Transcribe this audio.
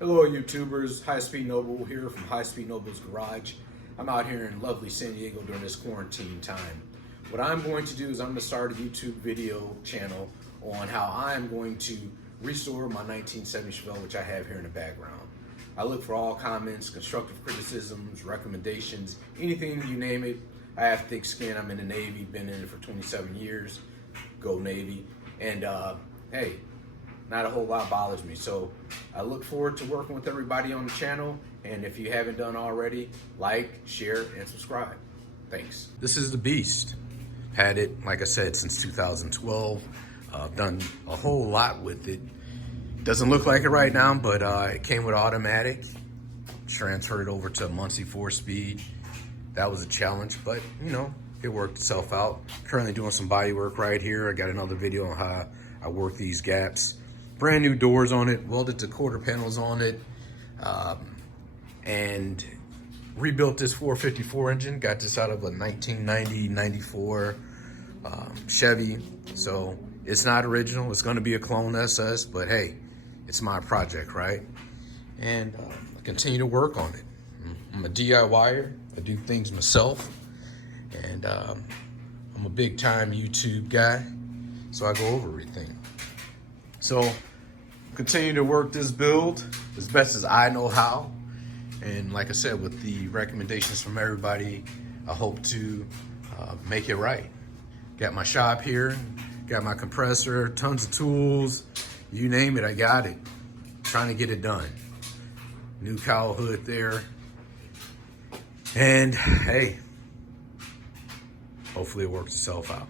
Hello YouTubers, High Speed Noble here from High Speed Noble's Garage. I'm out here in lovely San Diego during this quarantine time. What I'm going to do is I'm going to start a YouTube video channel on how I'm going to restore my 1970 Chevelle, which I have here in the background. I look for all comments, constructive criticisms, recommendations, anything you name it. I have thick skin, I'm in the Navy, been in it for 27 years, go Navy, and hey, not a whole lot bothers me. So I look forward to working with everybody on the channel. And if you haven't done already, like, share, and subscribe. Thanks. This is the Beast. Had it, like I said, since 2012. Done a whole lot with it. Doesn't look like it right now, but it came with automatic. Transferred it over to a Muncie 4-speed. That was a challenge, but you know, it worked itself out. Currently doing some body work right here. I got another video on how I work these gaps. Brand new doors on it, welded to quarter panels on it, and rebuilt this 454 engine. Got this out of a 1990-94 Chevy. So it's not original, it's gonna be a clone SS, but hey, it's my project, right? And I continue to work on it. I'm a DIYer, I do things myself, and I'm a big time YouTube guy, so I go over everything. So continue to work this build as best as I know how. And like I said, with the recommendations from everybody, I hope to make it right. Got my shop here, got my compressor, tons of tools, you name it, I got it. Trying to get it done. New cowl hood there. And hey, hopefully it works itself out.